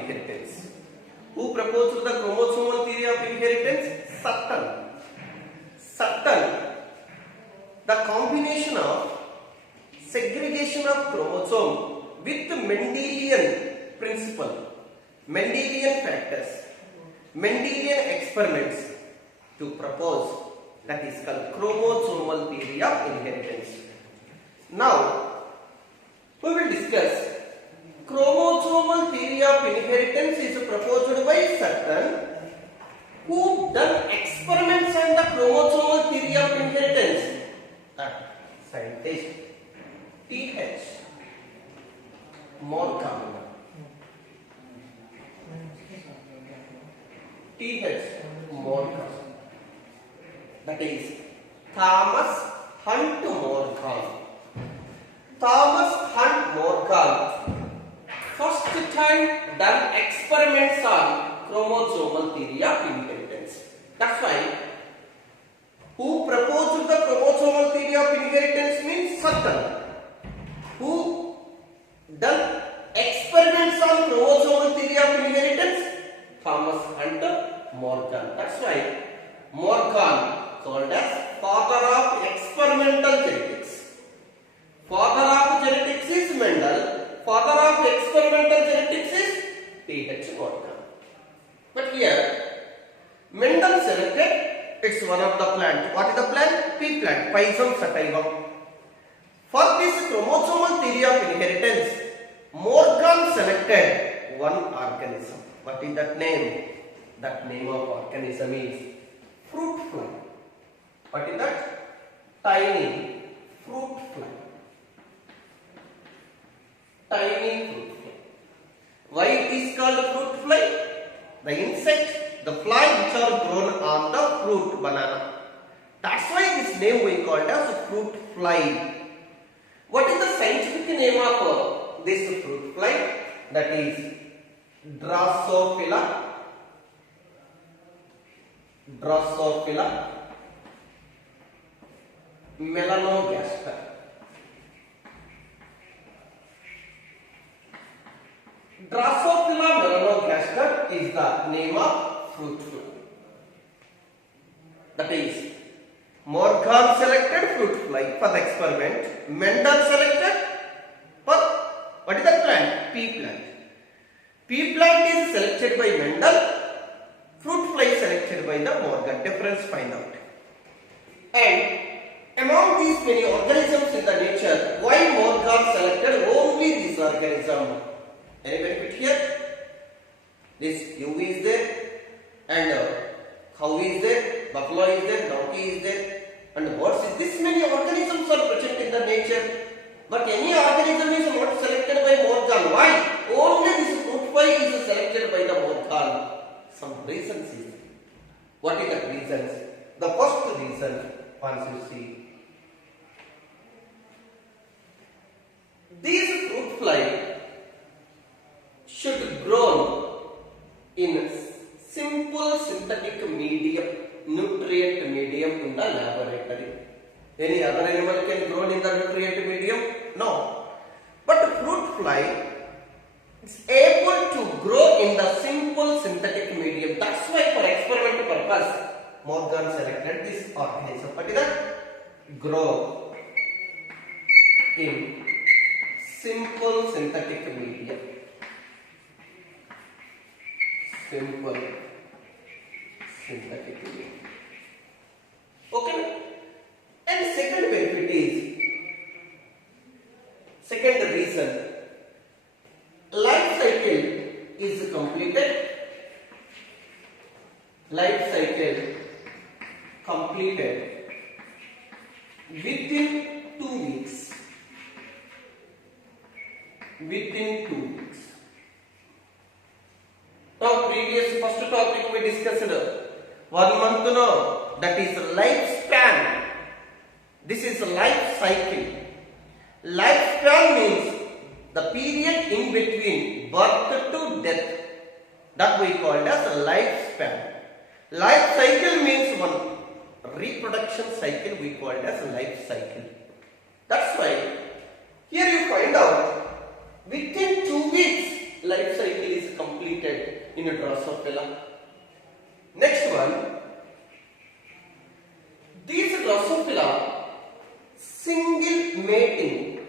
inheritance. Who proposed the chromosomal theory of inheritance? Sutton. Sutton, the combination of segregation of chromosome with Mendelian principle, Mendelian factors, Mendelian experiments to propose, that is called chromosomal theory of inheritance. Now, we will discuss chromosomal theory of inheritance is proposed by Sutton, who done experiments on the chromosomal theory of inheritance. Scientist T.H. Morgan. T.H. Morgan. That is Thomas Hunt Morgan. Thomas Hunt Morgan first time done experiments on chromosomal theory of inheritance. That's why who proposed the chromosomal theory of inheritance means Sutton. Who done experiments on chromosomal theory of inheritance? Thomas Hunt Morgan. That's why Morgan called as father of experimental genetics. Father of genetics is Mendel. Father of experimental genetics is T.H. Morgan. But here, Mendel selected, it's one of the plant. What is the plant? Pea plant, Pisum sativum. For this chromosomal theory of inheritance, Morgan selected one organism. What is that name? That name of organism is fruit fly. What is that? Tiny fruit fly. Tiny fruit fly. Why it is called fruit fly? The insect, the fly which are grown on the fruit banana. That's why this name we called as fruit fly. What is the scientific name of this fruit fly? That is Drosophila. Drosophila melanogaster. Drosophila melanogaster is the name of fruit fly. That is, Morgan selected fruit fly for the experiment. Mendel selected for what is that plant? Pea plant. Pea plant is selected by Mendel. Fruit fly selected by the Morgan. Difference find out. And among these many organisms in the nature, why Morgan selected only these organisms? Any benefit here? This ewe is there, and cow is there, buffalo is there, donkey is there, and birds is. This many organisms are present in the nature, but any organism is not selected by Morgan. Why? Only this fruit fly is selected by the Morgan. Some reasons is there. What is the reasons? The first reason, once you see, these fruit fly should grow in simple synthetic medium, nutrient medium in the laboratory. Any other animal can grow in the nutrient medium? No. But fruit fly is able to grow in the simple synthetic medium. That's why for experimental purpose, Morgan selected this organism. What is that? Grow in simple synthetic medium. Simple synthetic medium. Okay? And second benefit is, second reason, life cycle is completed. Life cycle completed within 2 weeks. Within 2 weeks. Now, previous first topic we discussed 1 month, no, that is lifespan. This is life cycle. Lifespan means the period in between birth to death. That we call as lifespan. Life cycle means one reproduction cycle we call as life cycle. That's why here you find out within 2 weeks life cycle is complete. completed in a Drosophila. Next one, these Drosophila single mating,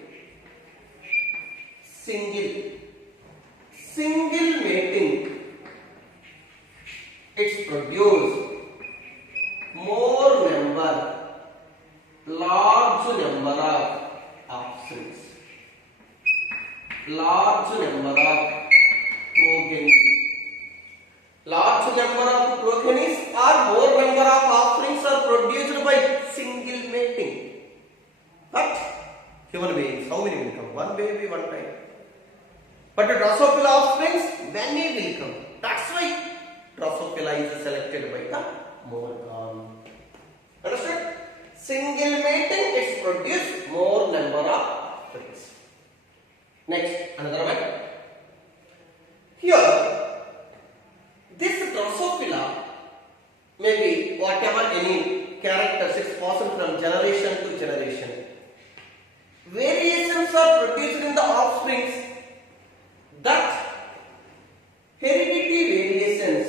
single mating, it's produced more number, large number of offsprings, large number of progeny. Large number of progenies or more number of offsprings are produced by single mating. But human beings, how many will come? One baby, one time. But the Drosophila offsprings, many will come. That's why Drosophila is selected by the Morgan. Understood? Single mating, it's produced more number of offsprings. Next, another one. Here, this Drosophila, maybe whatever any characters, it's passed from generation to generation. Variations are produced in the offsprings. That heredity variations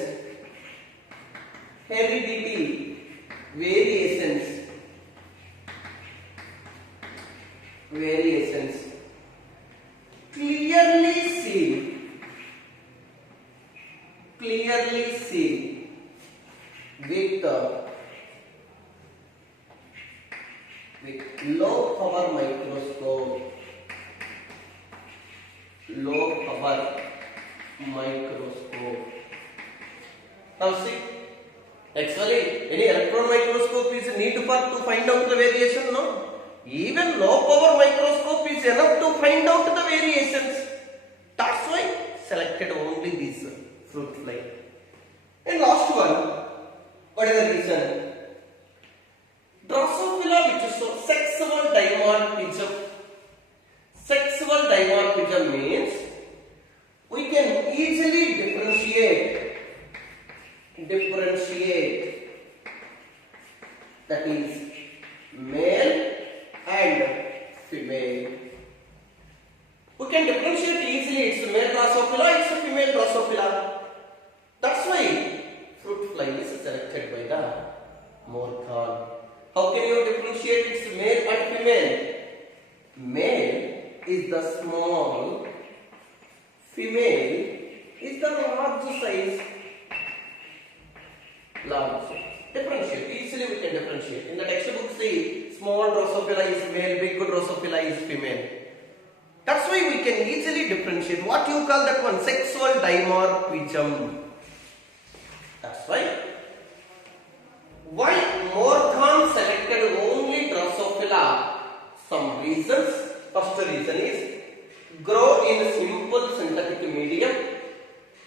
clearly seen with low power microscope. Now see, actually any electron microscope is needed for to find out the variation, no? Even low power microscope is enough to find out the variations. That's why selected only this fruit fly. And last one, what is the reason? Drosophila which is sexual dimorphism. Sexual dimorphism means we can easily differentiate, that is male and female. We can differentiate easily, it's a male Drosophila, it's a female Drosophila. That's why fruit fly is selected by the Morgan. How can you differentiate it's male and female? Male is the small, female is the large size. Differentiate. Easily we can differentiate. In the textbook see, small Drosophila is male, big Drosophila is female. That's why we can easily differentiate. What you call that one? Sexual dimorphism. That's why. Why Morgan selected only Drosophila? Some reasons. First reason is grow in simple synthetic medium.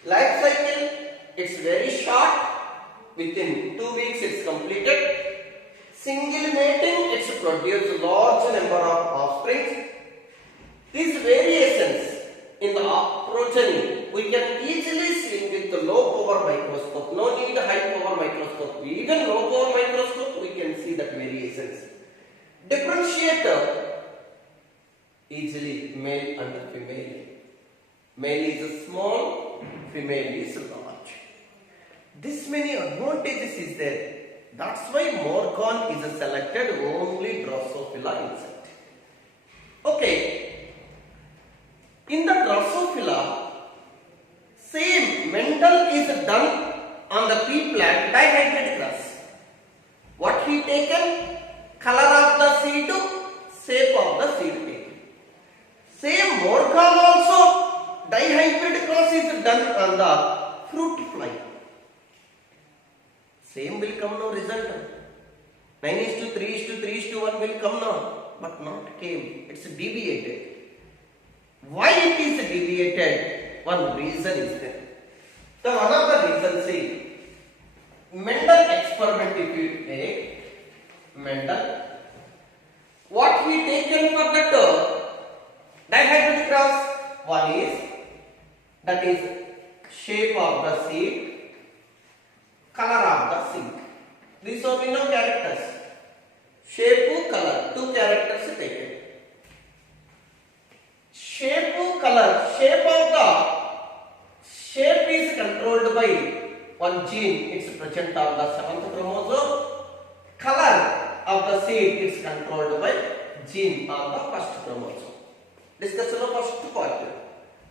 Life cycle, it's very short. Within 2 weeks it's completed. Single mating, it's produced large number of offsprings. These variations in the progeny we can easily see with the low power microscope. No need high power microscope. Even low power microscope we can see that variations. Differentiator easily male and female. Male is small, female is large. This many advantages is there. That's why Morgan is selected only Drosophila insect. Okay. In the Drosophila, same Mendel is done on the pea plant dihybrid cross. What he taken? Color of the seed, shape of the seed taken. Same Morgan also dihybrid cross is done on the fruit fly. Same will come now result. 9:3:3:1 will come now, but not came. It's deviated. Why it is deviated? One reason is there. The one of the reasons say Mendel experiment if you take Mendel, what he taken for that dihybrid cross? One is that is shape of the seed, color of the seed. These are we know characters. Shape, color, two characters taken. Shape, color, shape is controlled by one gene, it's present on the 7th chromosome. Color of the seed is controlled by gene on the 1st chromosome. Discussion of first part,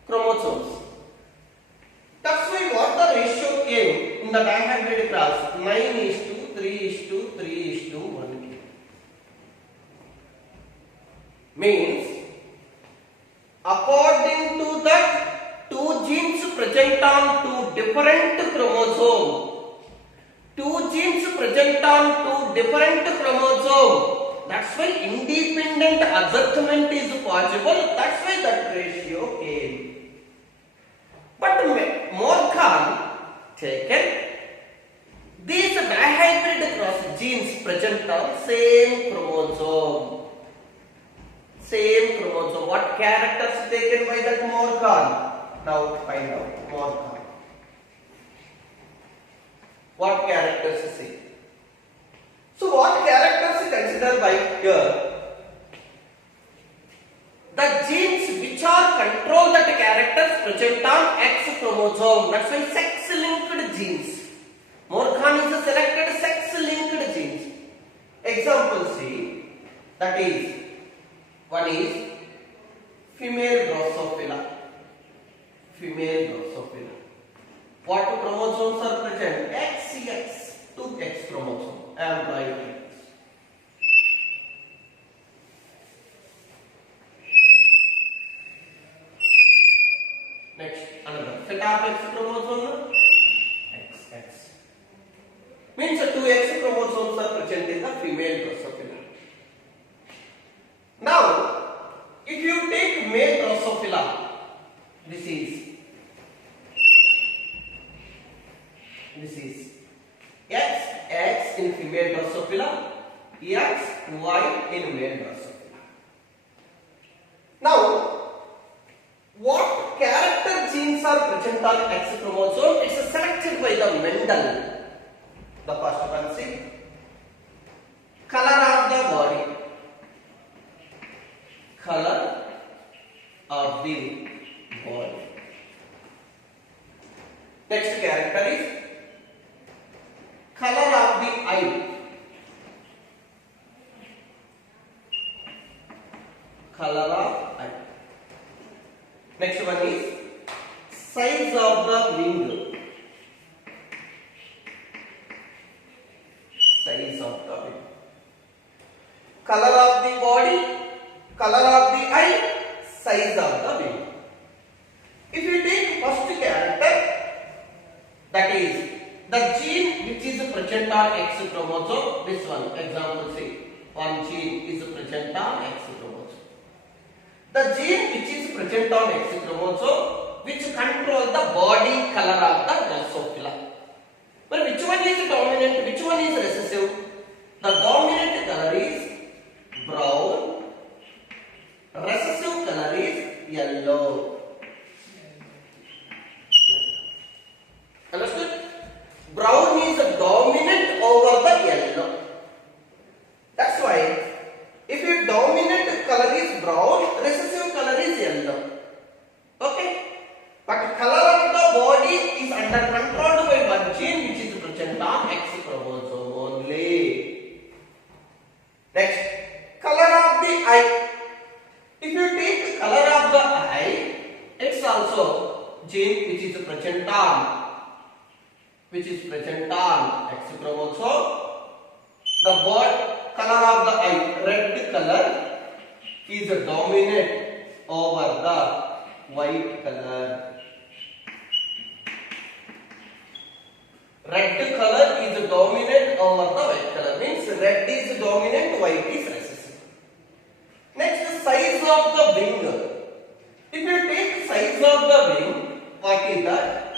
chromosomes. That's why what the ratio came in the dihybrid cross, 9:3:3:1. Means according to that, two genes present on two different chromosomes. Two genes present on two different chromosomes. That's why independent adjustment is possible. That's why that ratio came. But Morgan taken these dihybrid cross genes present on same chromosome. Same chromosome. What characters taken by that Morgan? Now find out. Morgan. What characters is it? So what characters is considered by here? The genes which are control that characters present on X chromosome. That's why sex-linked genes. Morgan is a selected sex-linked genes. Example C. That is, one is female Drosophila. Female Drosophila. What chromosomes are present? XX, two X chromosome. I am writing this. Next, another set of X chromosome. XX. Means two X chromosomes are present in the female Drosophila. Now, if you take male Drosophila, this is X in female Drosophila, X, Y in male Drosophila. Now, what character genes are present on X chromosome? It's selected by the Mendel. The first one, see, color of the body. Color of the body. Next character is color of the eye. Color of eye. Next one is size of the wing. Size of the wing. Color of the body, color of the eye, size of the wing. If you take first character, that is the gene which is present on X chromosome, this one, example say, one gene is present on X chromosome. The gene which is present on X chromosome, which control the body color of the Drosophila. But which one is dominant, which one is recessive? The dominant color is brown, recessive color is yellow. Understood? Brown is dominant over the yellow. That's why if your dominant color is brown, recessive color is yellow. Okay? But color of the body is under control by one gene which is present on X chromosome only. Next, color of the eye. If you take color of the eye, it's also gene which is present on X chromosome. The color of the eye, red color, is dominant over the white color. Red color is dominant over the white color. Means red is dominant, white is recessive. Next, size of the wing. If you take size of the wing, what is that?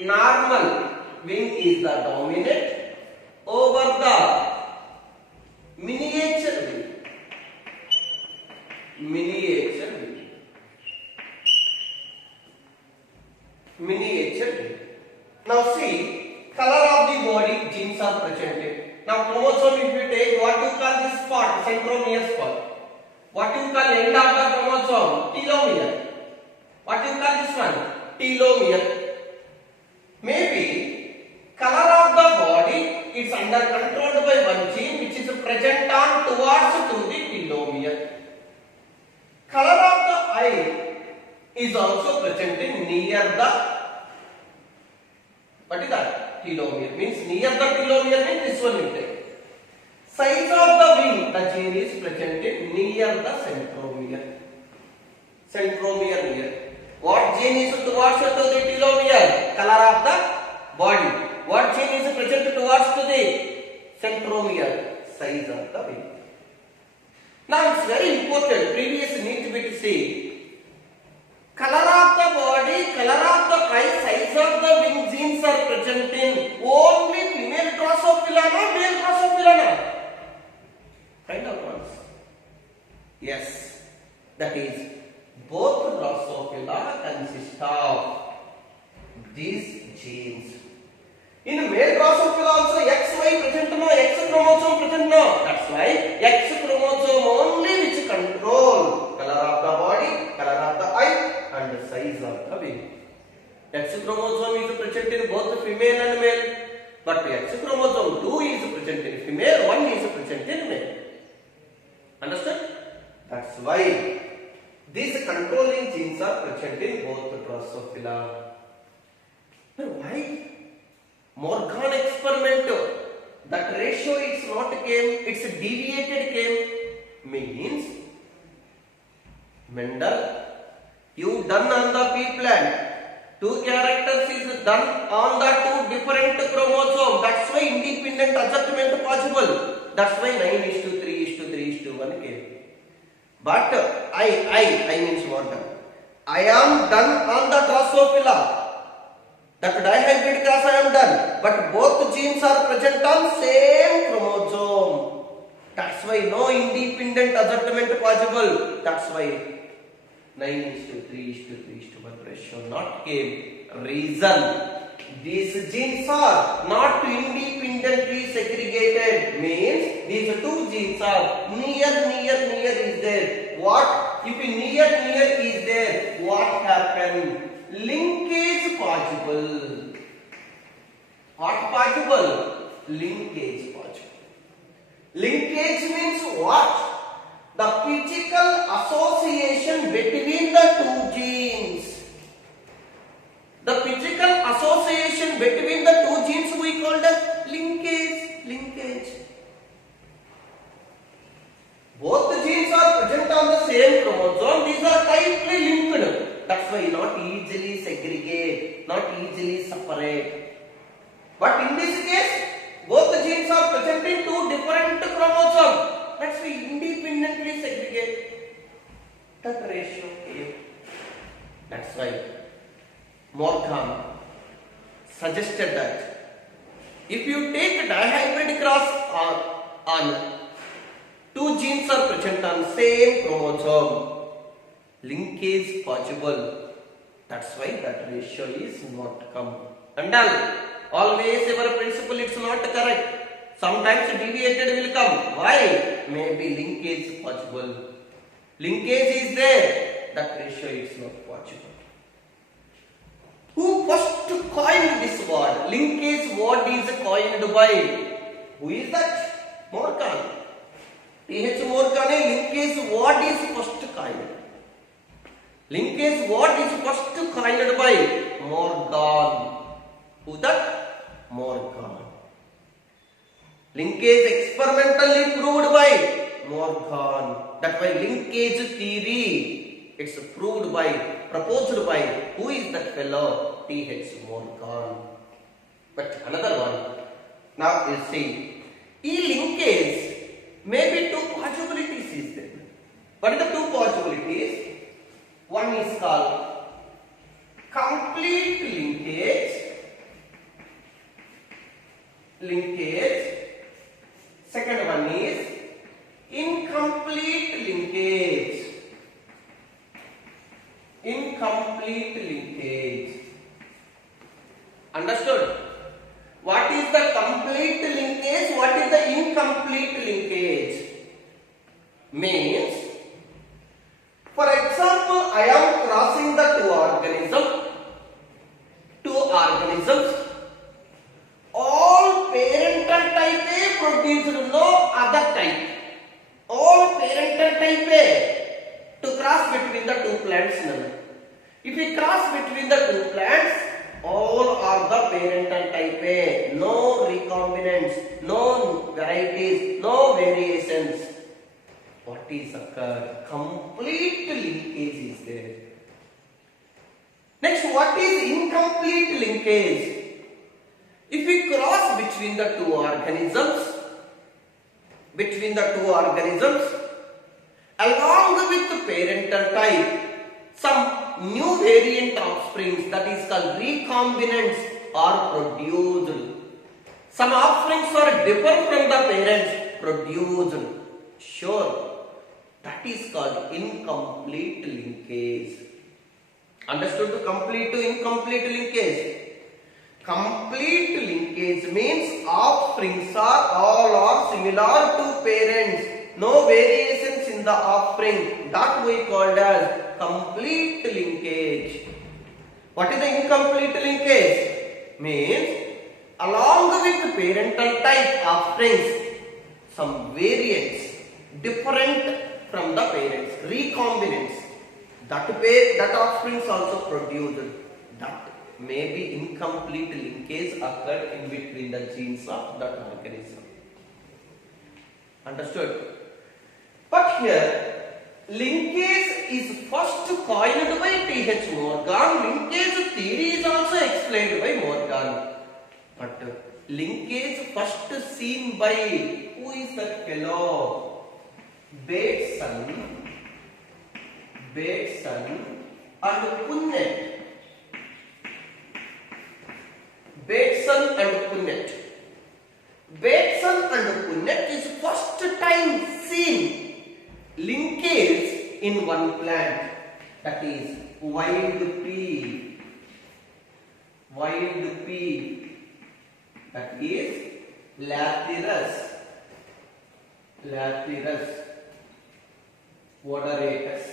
Normal wing is the dominant over the miniature wing. Miniature wing. Miniature wing. Now see, color of the body genes are presented. Now chromosome, if you take, what you call this part? Centromere part. What you call end of the chromosome? Telomere. What you call this one? Telomere. What is that? Telomere means near the telomere means this one will take. Size of the wing, the gene is presented near the centromere. Centromere near. What gene is towards to the telomere? Color of the body. What gene is present towards to the centromere? Size of the wing. Now it's very important. Previous need to be to see. Color of the body, color of the eye, size of the wing genes are present in only female Drosophila, not male Drosophila. Find out once. Yes, that is both Drosophila consist of these genes. In male Drosophila also XY present no, X chromosome present no. That's why X chromosome only which control color of the body, color of the eye and the size of the wing. X chromosome is present in both female and male, but X chromosome 2 is present in female, 1 is present in male. Understood? That's why these controlling genes are present in both Drosophila. Now why? Morgan experiment, that ratio is not came, it's deviated came, means Mendel, you done on the pea plant, 2 characters is done on the 2 different chromosomes, that's why independent adjustment possible, that's why 9:3:3:1 came. But I means what? I am done on the Drosophila. That dihybrid cross I am done, but both genes are present on same chromosome. That's why no independent adjustment possible. That's why 9:3:3:1 ratio not came. Reason: these genes are not independently segregated. Means these 2 genes are near is there. What if near is there? What happened? Linkage possible. What possible? Linkage possible. Linkage means what? The physical association between the 2 genes. The physical association between the 2 genes we call as linkage. Both the genes are present on the same chromosome. These are tightly linked. That's why not easily segregate, not easily separate. But in this case, both the genes are present in 2 different chromosomes. That's why independently segregate. That ratio came. That's why Morgan suggested that if you take dihybrid cross on 2 genes are present on same chromosome, linkage possible. That's why that ratio is not come. And always our principle it's not correct. Sometimes deviated will come. Why? Maybe linkage possible. Linkage is there. That ratio is not possible. Who first coined this word? Linkage word is coined by. Who is that? Morgan. T.H. Morgan. Linkage word is first coined. Linkage what is first coined by Morgan. Who that? Morgan. Linkage experimentally proved by Morgan. That by linkage theory, it's proved by, proposed by, who is that fellow? T.H. Morgan. But another one. Now you see, linkage maybe 2 possibilities is there. What are the 2 possibilities? One is called complete linkage. Second one is incomplete linkage. Understood? What is the complete linkage? What is the incomplete linkage? Means, for example, I am crossing the 2 organisms. All parental type A produced no other type. All parental type A to cross between the 2 plants. If we cross between the 2 plants, all are the parental type A, no recombinants, no varieties, no variations. What is occurred? Complete linkage is there. Next, what is incomplete linkage? If we cross between the two organisms, along with the parental type, some new variant offsprings, that is called recombinants, are produced. Some offsprings are different from the parents produced. Sure, that is called incomplete linkage. Understood the complete to incomplete linkage? Complete linkage means offsprings are similar to parents. No variations in the offspring. That we called as complete linkage. What is the incomplete linkage? Means along with the parental type offsprings, some variants different from the parents, recombinants, that offsprings also produced. That may be incomplete linkage occurred in between the genes of that organism. Understood? But here, linkage is first coined by T.H. Morgan. Linkage theory is also explained by Morgan. But linkage first seen by, who is that fellow? Bateson and Punnett. Bateson and Punnett. Bateson and Punnett is first time seen linkage in one plant, that is wild pea, that is Lathyrus odoratus.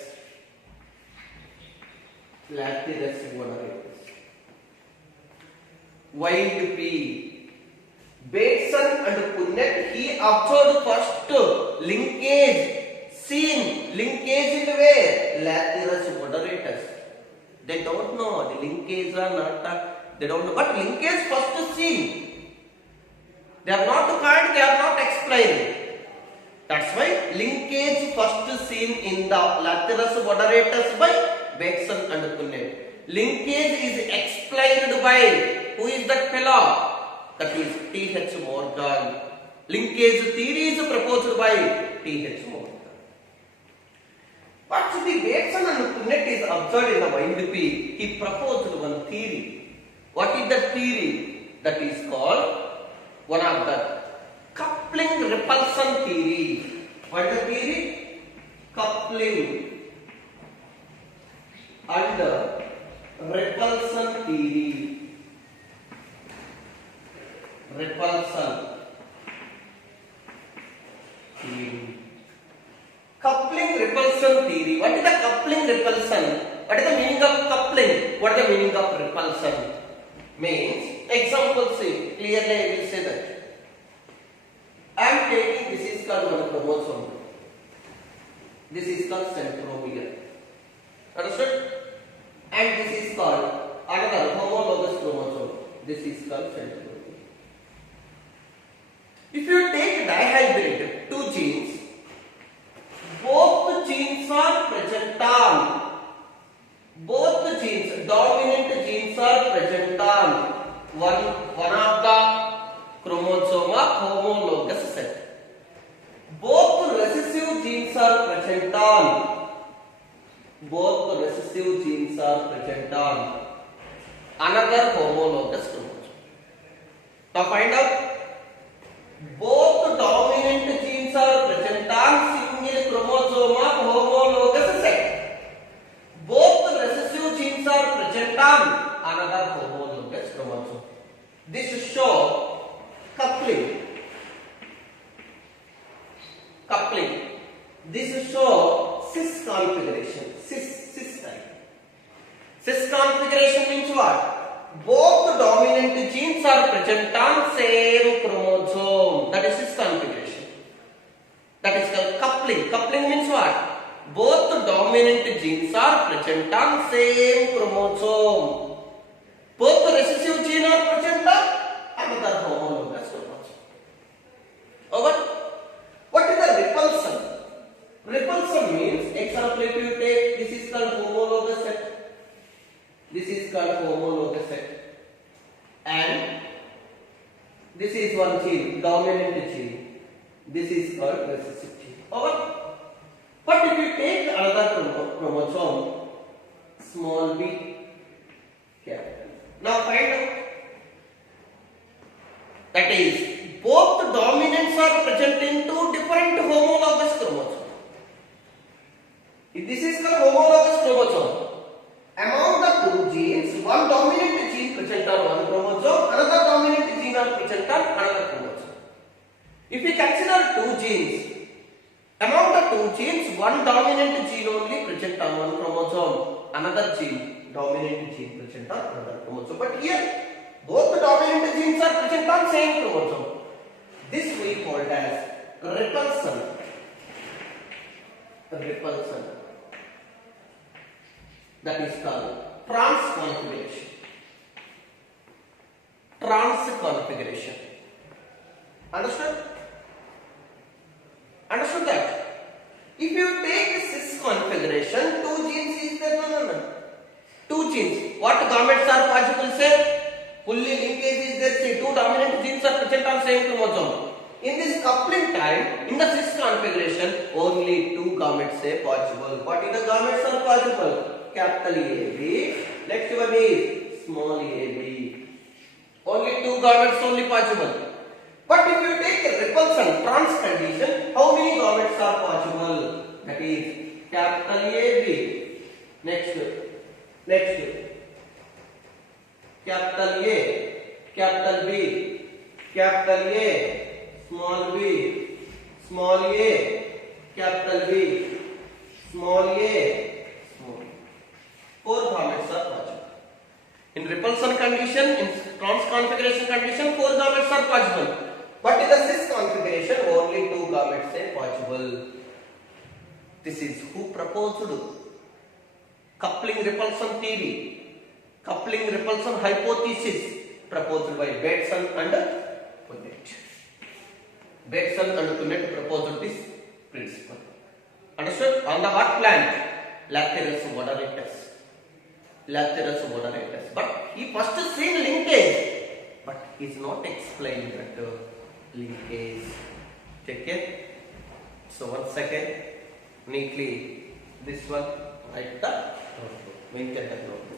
Wild pea. Bateson and Punnett, he observed first linkage in where? Lathyrus odoratus. They don't know the linkage or not. They don't know, but linkage first seen. They are not called, they are not explained. That's why linkage first seen in the Lathyrus odoratus by Bateson and Punnett. Linkage is explained by, who is that fellow? That is T.H. Morgan. Linkage theory is proposed by T.H. Morgan. But the Bateson and Punnett is observed in the wild pea. He proposed one theory. What is that theory? That is called one of the coupling repulsion theory. What is the theory? Coupling and repulsion theory. Coupling repulsion theory. What is the coupling repulsion? What is the meaning of coupling? What is the meaning of repulsion? Means, example say, clearly I will say that. I am taking, this is called one chromosome. This is called centromere. Understood? And this is called another homologous chromosome. This is called centromere. If you take dihybrid, two genes, both genes are present on, both genes, dominant genes are present on one of the chromosome of homologous set. Both recessive genes are present on, another homologous chromosome. Now find out. Both dominant genes are present on single chromosome of homologous set. Both recessive genes are present on another homologous chromosome. This shows coupling. This shows cis configuration. Cis type. Cis configuration means what? Both dominant genes are present on same chromosome. That is cis configuration. That is called coupling. Coupling means what? Both dominant genes are present on same chromosome. Both recessive genes are present and this is one gene, dominant gene. This is called recessive gene. Over. But if you take another chromosome, small b, capital. Now find out. That is, both dominants are present in two different homologous chromosomes. This is called homologous chromosome. Among the two genes, one dominant gene present on one chromosome, another dominant gene are present on another chromosome. If we consider two genes, among the two genes, one dominant gene only present on one chromosome, another gene, dominant gene present on another chromosome. But here, both the dominant genes are present on same chromosome. This we call as repulsion. Repulsion. That is called transconfiguration. Transconfiguration. Understood? Understood that? If you take cis configuration, two genes is there, no. Two genes. What gametes are possible? Say, fully linkage is there. Say, two dominant genes are present on same chromosome. In this coupling time, in the cis configuration, only two gametes are possible. What is the gametes are possible? Capital AB. Next one is small ab. Only two gametes only possible. But if you take a repulsion trans condition, how many gametes are possible? That is capital AB. Next. Capital A, capital B, capital A, small b, small a, capital B, small a, small. Four gametes are possible. In repulsion condition, in trans configuration condition, four gametes are possible. But in the cis configuration, only two gametes are possible. This is who proposed coupling repulsion theory. Coupling repulsion hypothesis proposed by Bateson and Punnett. Bateson and Punnett proposed this principle. Understood? On the what plant? Lathyrus moderatus. Lathyrus moderatus. But he first seen linkage, but he is not explaining that linkage. Take it. So once again, neatly this one write the notebook. Maintain the notebook.